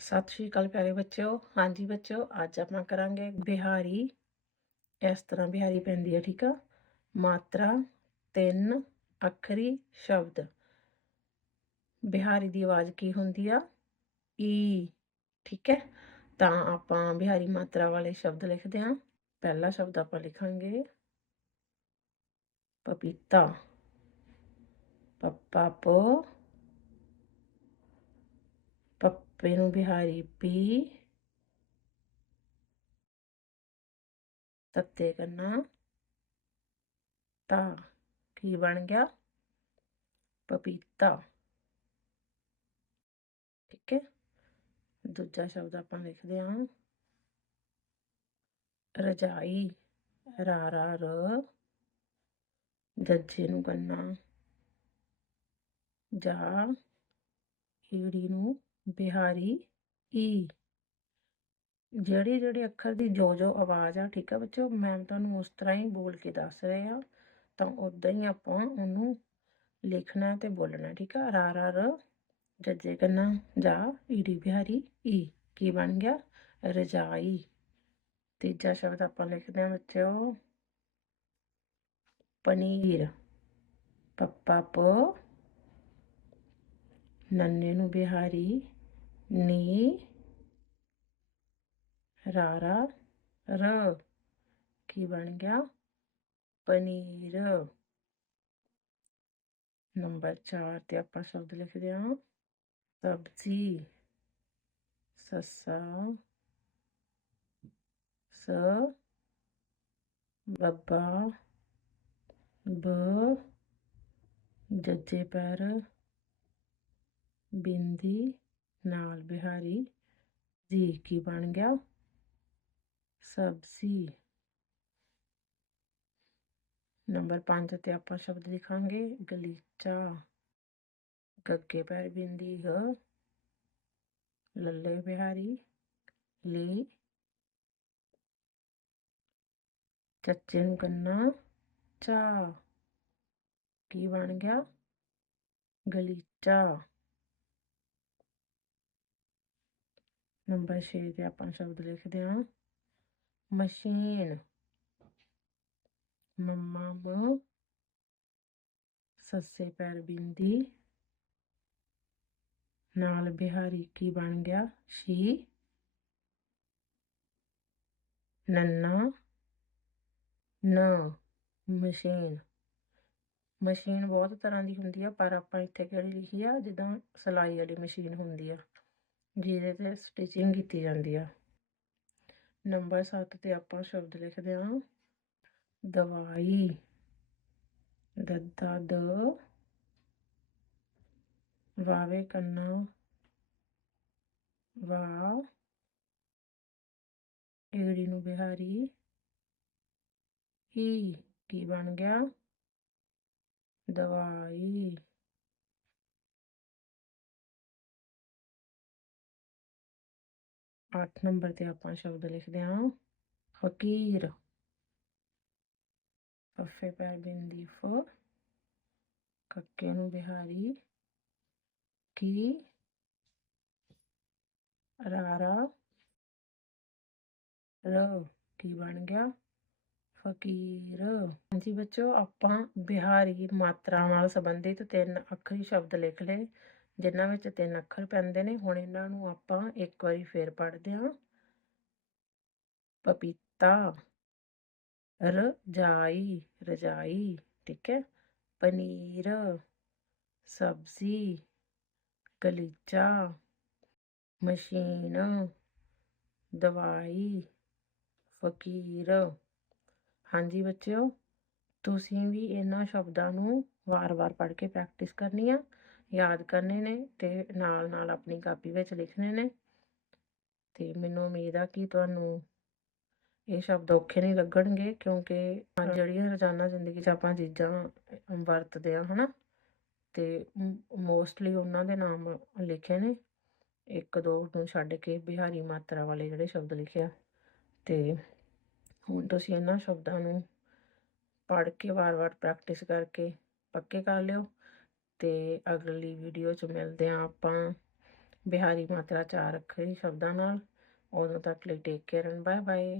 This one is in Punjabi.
ਸਤਿ ਸ਼੍ਰੀ ਅਕਾਲ ਪਿਆਰੇ ਬੱਚਿਓ। ਹਾਂਜੀ ਬੱਚਿਓ, ਅੱਜ ਆਪਾਂ ਕਰਾਂਗੇ ਬਿਹਾਰੀ। ਇਸ ਤਰ੍ਹਾਂ ਬਿਹਾਰੀ ਪੈਂਦੀ ਹੈ ਠੀਕ ਆ? ਮਾਤਰਾ, ਤਿੰਨ, ਅੱਖਰੀ, ਸ਼ਬਦ। ਬਿਹਾਰੀ ਦੀ ਆਵਾਜ਼ ਕੀ ਹੁੰਦੀ ਆ? ਈ, ਠੀਕ ਹੈ? ਤਾਂ ਆਪਾਂ ਬਿਹਾਰੀ ਮਾਤਰਾ ਵਾਲੇ ਸ਼ਬਦ ਲਿਖਦੇ ਹਾਂ। ਪਹਿਲਾ ਸ਼ਬਦ ਆਪਾਂ ਲਿਖਾਂਗੇ, ਪਪੀਤਾ। ਪਪਾ ਪੋ ਪੱਪੇ ਨੂੰ ਬਿਹਾਰੀ ਪੀ। ਤੱਤੇ ਕਰਨਾ ਤਾ ਕੀ ਬਣ ਗਿਆ? ਪਪੀਤਾ। ਠੀਕ ਹੈ। ਦੂਜਾ ਸ਼ਬਦ ਆਪਾਂ ਲਿਖਦੇ ਹਾਂ। ਰਜਾਈ। ਰਾ ਰਾ ਰ। ਜੱਜੇ ਨੂੰ ਕੰਨਾ। ਜਾ ਈੜੀ ਨੂੰ ਬਿਹਾਰੀ ਈ। ਜਿਹੜੇ ਜਿਹੜੇ ਅੱਖਰ ਦੀ ਜੋ ਜੋ ਆਵਾਜ਼ ਆ, ਠੀਕ ਆ ਬੱਚੋ ਮੈਂ ਤੁਹਾਨੂੰ ਉਸ ਤਰ੍ਹਾਂ ਹੀ ਬੋਲ ਕੇ ਦੱਸ ਰਹੇ ਆ। ਤਾਂ ਉਦਾਂ ਹੀ ਆਪਾਂ ਉਹਨੂੰ ਲਿਖਣਾ ਤੇ ਬੋਲਣਾ, ਠੀਕ ਆ? ਰਾ ਰਾ, ਰ, ਜੱਜੇ ਕਰਨਾ ਜਾ, ਈੜੀ ਬਿਹਾਰੀ ਈ। ਕੀ ਬਣ ਗਿਆ? ਰਜਾਈ। ਤੀਜਾ ਸ਼ਬਦ ਆਪਾਂ ਲਿਖਦੇ ਹਾਂ ਬੱਚਿਓ। ਪਨੀਰ। ਪੱਪਾ ਪ ਨੰਨੇ ਨੂੰ ਬਿਹਾਰੀ ਨੀ ਰਾਰਾ ਰ ਕੀ ਬਣ ਗਿਆ? ਪਨੀਰ। ਨੰਬਰ 4 ਤੇ ਆਪਾਂ ਸ਼ਬਦ ਲਿਖਦੇ ਹਾਂ ਸਬਜ਼ੀ। ਸੱਸਾ। ਸ। ਬੱਬਾ। ਬ। ਜੱਜੇ ਪੈਰ। ਬਿੰਦੀ। ਨਾਲ ਬਿਹਾਰੀ ਜੀ ਕੀ ਬਣ ਗਿਆ ਸਬਜ਼ੀ ਨੰਬਰ 5 ਤੇ ਆਪਾਂ ਸ਼ਬਦ ਲਿਖਾਂਗੇ ਗਲੀਚਾ ਗੱਗੇ ਪੈਰ ਬਿੰਦੀ ਗ ਲੱਲੇ ਬਿਹਾਰੀ ਲੀ ਚੱਚੇ ਨੂੰ ਕੰਨਾ ਚਾ ਕੀ ਬਣ ਗਿਆ ਗਲੀਚਾ ਨੰਬਰ 6 ਤੇ ਆਪਾਂ ਸ਼ਬਦ ਲਿਖਦੇ ਹਾਂ। ਮਸ਼ੀਨ। ਮੰਮਾ ਮ ਸੱਸੇ ਪੈਰ ਬਿੰਦੀ। ਨਾਲ ਬਿਹਾਰੀ ਕੀ ਬਣ ਗਿਆ? ਸ਼ੀ। ਨੰਨਾ। ਨ। ਮਸ਼ੀਨ। ਮਸ਼ੀਨ ਬਹੁਤ ਤਰ੍ਹਾਂ ਦੀ ਹੁੰਦੀ ਆ, ਪਰ ਆਪਾਂ ਇੱਥੇ ਕਿਹੜੀ ਲਿਖੀ ਆ? ਜਿੱਦਾਂ ਸਿਲਾਈ ਵਾਲੀ ਮਸ਼ੀਨ ਹੁੰਦੀ ਆ। ਜਿਹਦੇ ਤੇ ਸਟਿਚਿੰਗ ਕੀਤੀ ਜਾਂਦੀ ਆ। ਨੰਬਰ 7 ਤੇ ਆਪਾਂ ਸ਼ਬਦ ਲਿਖਦੇ ਹਾਂ। ਦਵਾਈ। ਦੱਦਾ ਦ। ਵਾਵੇ ਕੰਨਾ। ਵਾ। ਏੜੀ ਨੂੰ ਬਿਹਾਰੀ। ਹੀ ਕੀ ਬਣ ਗਿਆ? ਦਵਾਈ। ਅੱਠ ਨੰਬਰ ਤੇ ਆਪਾਂ ਸ਼ਬਦ ਲਿਖਦੇ ਹਾਂ, ਫਕੀਰ। ਫੱਫੇ ਪੈਰ ਬਿੰਦੀ ਫ, ਕੱਕੇ ਨੂੰ ਬਿਹਾਰੀ, ਕੀ? ਰਾਰਾ। ਰ, ਕੀ ਬਣ ਗਿਆ? ਫਕੀਰ। ਹਾਂਜੀ ਬੱਚੋ, ਆਪਾਂ ਬਿਹਾਰੀ ਮਾਤਰਾ ਨਾਲ ਸੰਬੰਧਿਤ ਤਿੰਨ ਅੱਖਰੀ ਸ਼ਬਦ ਲਿਖ ਲਏ। ਜਿਨ੍ਹਾਂ ਵਿੱਚ ਤਿੰਨ ਅੱਖਰ ਪੈਂਦੇ ਨੇ, ਹੁਣ ਇਹਨਾਂ ਨੂੰ ਆਪਾਂ ਇੱਕ ਵਾਰੀ ਫੇਰ ਪੜ੍ਹਦੇ ਹਾਂ। ਪਪੀਤਾ, ਰਜਾਈ ਰਜਾਈ, ਠੀਕ ਹੈ। ਪਨੀਰ, ਸਬਜ਼ੀ ਗਲੀਚਾ ਮਸ਼ੀਨ, ਦਵਾਈ, ਫਕੀਰ। ਹਾਂਜੀ ਬੱਚਿਓ, ਤੁਸੀਂ ਵੀ ਇਹਨਾਂ ਸ਼ਬਦਾਂ ਨੂੰ ਵਾਰ-ਵਾਰ ਪੜ੍ਹ ਕੇ ਪ੍ਰੈਕਟਿਸ ਕਰਨੀ ਆ ਯਾਦ ਕਰਨੇ ਨੇ ਤੇ ਨਾਲ ਨਾਲ ਆਪਣੀ ਕਾਪੀ ਵਿੱਚ ਲਿਖਣੇ ਨੇ। ਤੇ ਮੈਨੂੰ ਉਮੀਦ ਆ ਕਿ ਤੁਹਾਨੂੰ ਇਹ ਸ਼ਬਦ ਔਖੇ ਨਹੀਂ ਲੱਗਣਗੇ ਕਿਉਂਕਿ ਜਿਹੜੀਆਂ ਰੋਜ਼ਾਨਾ ਜ਼ਿੰਦਗੀ 'ਚ ਆਪਾਂ ਚੀਜ਼ਾਂ ਵਰਤਦੇ ਆ ਹਨਾ? ਤੇ ਮੋਸਟਲੀ ਉਹਨਾਂ ਦੇ ਨਾਮ ਲਿਖੇ ਨੇ। ਇੱਕ ਦੋ ਨੂੰ ਛੱਡ ਕੇ ਬਿਹਾਰੀ ਮਾਤਰਾ ਵਾਲੇ ਜਿਹੜੇ ਸ਼ਬਦ ਲਿਖਿਆ ਤੇ ਹੁਣ ਤੁਸੀਂ ਇਹਨਾਂ ਸ਼ਬਦਾਂ ਨੂੰ ਪੜ੍ਹ ਕੇ ਵਾਰ-ਵਾਰ ਪ੍ਰੈਕਟਿਸ ਕਰਕੇ ਪੱਕੇ ਕਰ ਲਿਓ। ਤੇ ਅਗਲੀ ਵੀਡੀਓ 'ਚ ਮਿਲਦੇ ਹਾਂ ਆਪਾਂ ਬਿਹਾਰੀ ਮਾਤਰਾ ਚਾਰ ਅੱਖਰੀ ਸ਼ਬਦਾਂ ਨਾਲ। ਉਦੋਂ ਤੱਕ ਲਈ take care and bye bye